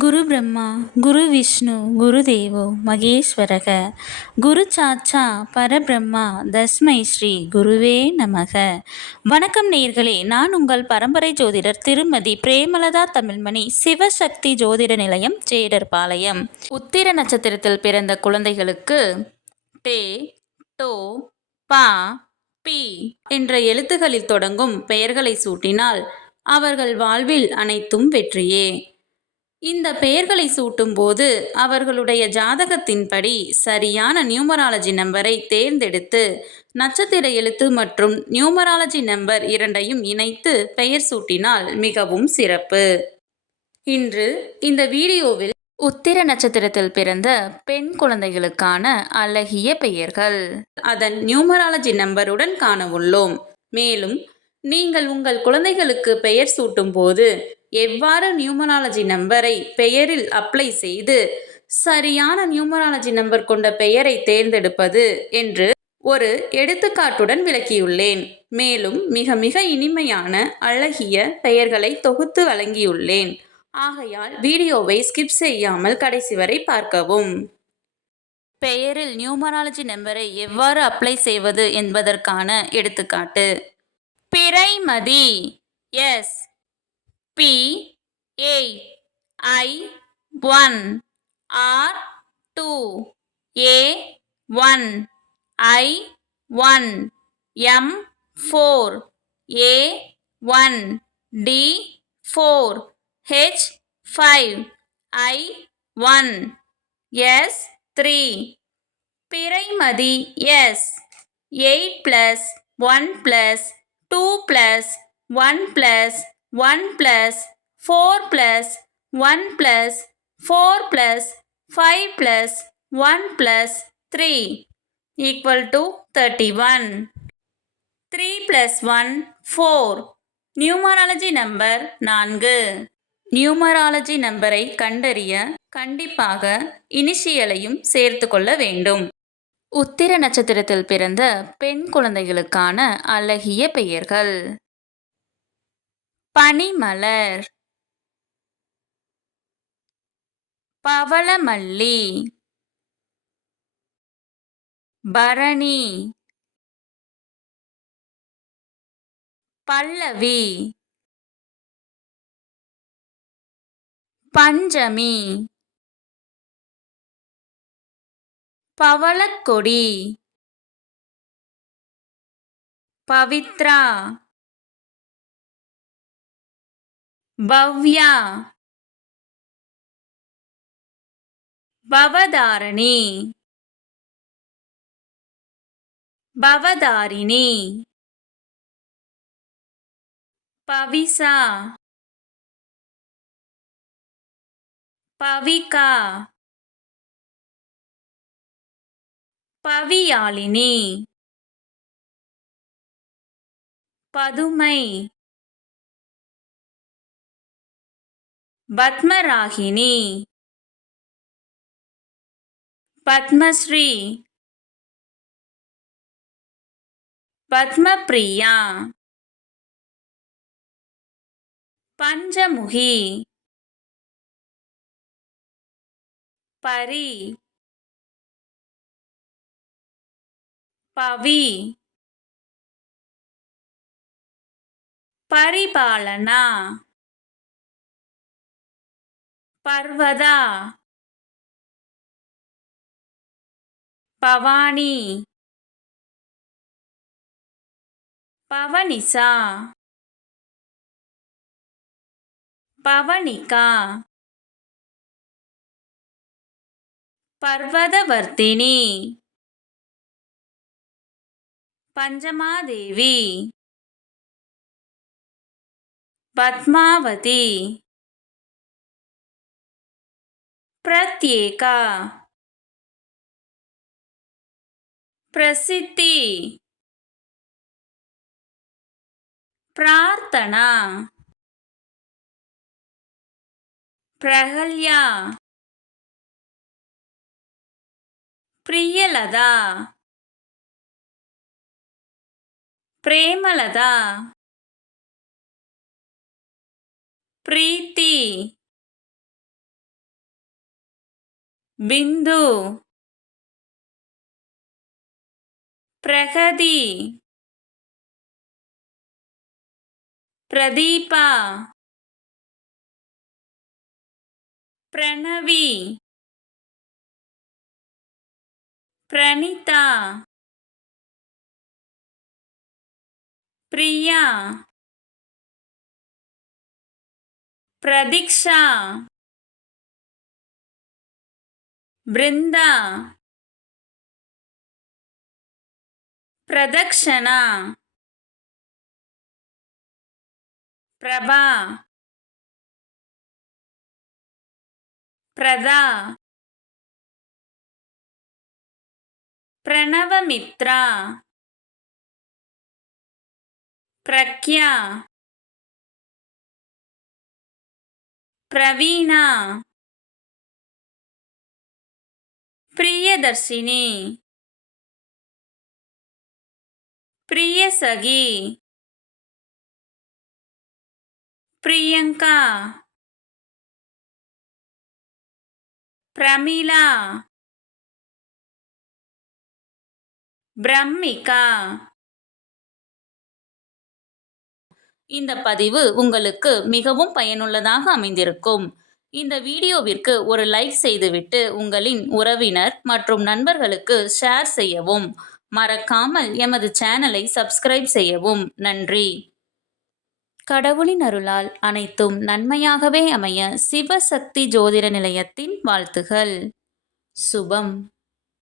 குரு பிரம்மா குரு விஷ்ணு குரு தேவோ மகேஸ்வரக குரு சாட்சா பரபிரம்மா தஸ்மை ஸ்ரீ குருவே நமக. வணக்கம் நேயர்களே, நான் உங்கள் பரம்பரை ஜோதிடர் திருமதி பிரேமலதா தமிழ்மணி, சிவசக்தி ஜோதிட நிலையம், ஜேடர்பாளையம். உத்திர நட்சத்திரத்தில் பிறந்த குழந்தைகளுக்கு டே, டோ, பா, பி என்ற எழுத்துகளில் தொடங்கும் பெயர்களை சூட்டினால் அவர்கள் வாழ்வில் அனைத்தும் வெற்றியே. இந்த பெயர்களை சூட்டும் போது அவர்களுடைய ஜாதகத்தின்படி சரியான நியூமராலஜி நம்பரை தேர்ந்தெடுத்து நட்சத்திர எழுத்து மற்றும் நியூமராலஜி நம்பர் இரண்டையும் இணைத்து பெயர் சூட்டினால் மிகவும் சிறப்பு. இன்று இந்த வீடியோவில் உத்திர நட்சத்திரத்தில் பிறந்த பெண் குழந்தைகளுக்கான அழகிய பெயர்கள், அதன் நியூமராலஜி நம்பருடன் காண உள்ளோம். மேலும் நீங்கள் உங்கள் குழந்தைகளுக்கு பெயர் சூட்டும் போது எவ்வாறு நியூமராலஜி நம்பரை பெயரில் அப்ளை செய்து சரியான நியூமராலஜி நம்பர் கொண்ட பெயரை தேர்ந்தெடுப்பது என்று ஒரு எடுத்துக்காட்டுடன் விளக்கியுள்ளேன். மேலும் மிக மிக இனிமையான அழகிய பெயர்களை தொகுத்து வழங்கியுள்ளேன். ஆகையால் வீடியோவை ஸ்கிப் செய்யாமல் கடைசி வரை பார்க்கவும். பெயரில் நியூமராலஜி நம்பரை எவ்வாறு அப்ளை செய்வது என்பதற்கான எடுத்துக்காட்டு. பிறைமதி S P 8 I 1 R 2 A 1 I 1 M 4 A 1 D 4 H 5 I 1 S 3. Piraimathi S 8 plus 1 plus 2 plus 1 plus 1 plus 4 plus 1 plus 4 plus 5 plus 1 plus 3 equal to 31. 3 plus 1 4. Numerology number 4. Numerology நம்பரை கண்டறிய கண்டிப்பாக இனிஷியலையும் சேர்த்து கொள்ள வேண்டும். உத்திர நட்சத்திரத்தில் பிறந்த பெண் குழந்தைகளுக்கான அழகிய பெயர்கள். பனிமலர், பவளமல்லி, பரணி, பல்லவி, பஞ்சமி, பவளக்கொடி, பவித்ரா, பவ்யா, பவதாரணி, பவதாரிணி, பவிசா, பவிகா, பவியாளினி, பதுமை, பத்மராகினி, பத்மஸ்ரீ, பத்மப்ரியா, பஞ்சமுகி, பரி, பவி, பரிபாலனா, பர்வதா, பவானி, பவனிசா, பவனிகா, பர்வதவர்த்தினி, பஞ்சமாதேவி, பத்மாவதி, பிரத்யேகா, பிரசித்தி, பிரார்த்தனா, பிரகல்யா, பிரியலதா, பிரேமலதா, பிரீத்தி, பிந்து, பிரகதி, பிரதீபா, பிரணவி, பிரணிதா, பிரியா, பிரதீக்ஷா, பிருந்தா, பிரதக்ஷனா, பிரபா, பிரதா, பிரணவமித்ரா, பிரக்யா, பிரவீணா, பிரியதர்ஷினி, பிரியசகி, பிரியங்கா, பிரமிளா, பிரம்மிகா. இந்த பதிவு உங்களுக்கு மிகவும் பயனுள்ளதாக அமைந்திருக்கும். இந்த வீடியோவிற்கு ஒரு லைக் செய்துவிட்டு உங்களின் உறவினர் மற்றும் நண்பர்களுக்கு ஷேர் செய்யவும். மறக்காமல் எமது சேனலை சப்ஸ்கிரைப் செய்யவும். நன்றி. கடவுளின் அருளால் அனைத்தும் நன்மையாகவே அமைய சிவசக்தி ஜோதிட நிலையத்தின் வாழ்த்துகள். சுபம்.